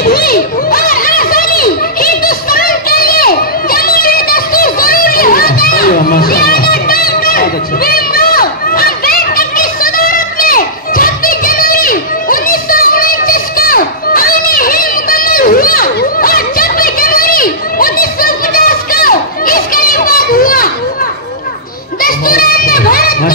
जमहूरियत हुई और आजादी हिंदुस्तान के लिए जमहूरी दस्तूर जरूरी हो गया। लिहाजा डॉक्टर भीमराव अम्बेडकर की सदारत में 26 जनवरी 1949 को आईनी हिंद मुकम्मल हुआ और 26 जनवरी 1950 को इसका इफ़ाद हुआ। दस्तूर भारत को